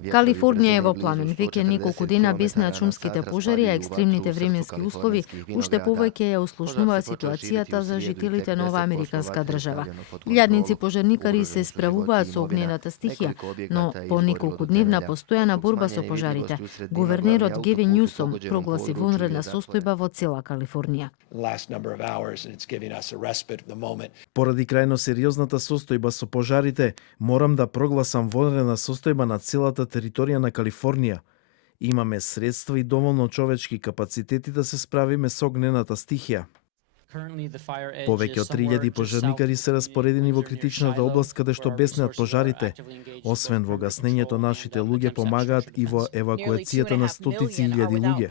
Калифорнија е во пламен. Веќе неколку дена беснеат шумските пожари, а екстремните временски услови уште повеќе ја услушнуваат ситуацијата за жителите на оваа американска држава. Илјадници пожарникари се справуваат со огнената стихија, но по неколкудневна постојана борба со пожарите, гувернерот Гевин Њусом прогласи вонредна состојба во цела Калифорнија. Поради крајно сериозната состојба со пожарите, морам да прогласам вонредна состојба на целата територија на Калифорнија. Имаме средства и доволно човечки капацитети да се справиме со огнената стихија. Повеќе од 3000 пожарникари се распоредени во критичната област каде што беснеат пожарите. Освен во гаснењето, нашите луѓе помагаат и во евакуацијата на стотици илјади луѓе.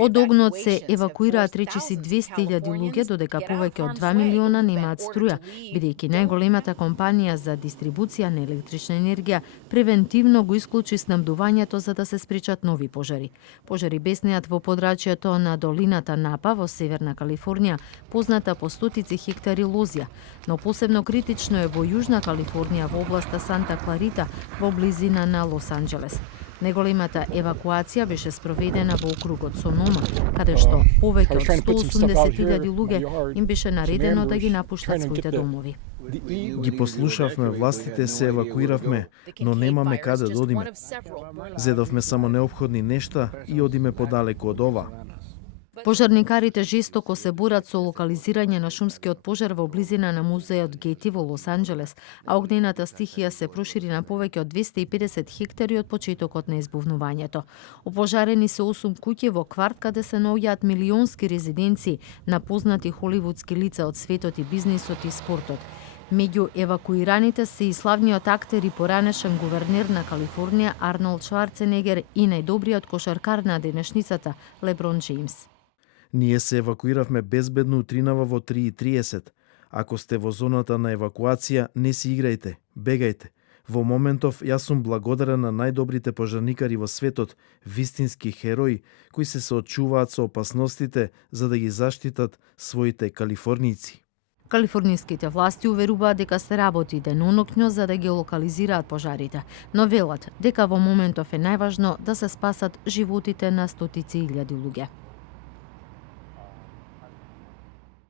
Од огнот се евакуираат речиси 200.000 луѓе, додека повеќе од 2 милиона немаат струја, бидејќи најголемата компанија за дистрибуција на електрична енергија превентивно го исклучи снабдувањето за да се спречат нови пожари. Пожари беснеат во подрачјето на долината Напа во северна Калифорнија, позната по стотици хектари лозја, но посебно критично е во јужна Калифорнија во областа Санта Кларита во близина на Лос Анџелес. Неголемата евакуација беше спроведена во округот Сонома, каде што повеќе од 180.000 луѓе им беше наредено да ги напуштат своите домови. Ги послушавме властите, се евакуиравме, но немаме каде да одиме. Зедовме само неопходни нешта и одиме подалеку од ова. Пожарникарите жестоко се борат со локализирање на шумскиот пожар во близина на музеот Гети во Лос Анџелес, а огнената стихија се прошири на повеќе од 250 хектари од почетокот на избувнувањето. Опожарени се 8 куќи во кварт каде се наоѓаат милионски резиденции на познати холивудски лица од светот и бизнисот и спортот. Меѓу евакуираните се и славниот актер и поранешен гувернер на Калифорнија Арнолд Шварценегер и најдобриот кошаркар на денешницата Леброн Џејмс. Ние се евакуиравме безбедно утринава во 3:30. Ако сте во зоната на евакуација, не си играјте, бегајте. Во моментов јас сум благодарен на најдобрите пожарникари во светот, вистински херои, кои се соочуваат со опасностите за да ги заштитат своите калифорнијци. Калифорнијските власти уверуваат дека се работи деноноќно за да ги локализираат пожарите, но велат дека во моментов е најважно да се спасат животите на стотици илјади луѓе.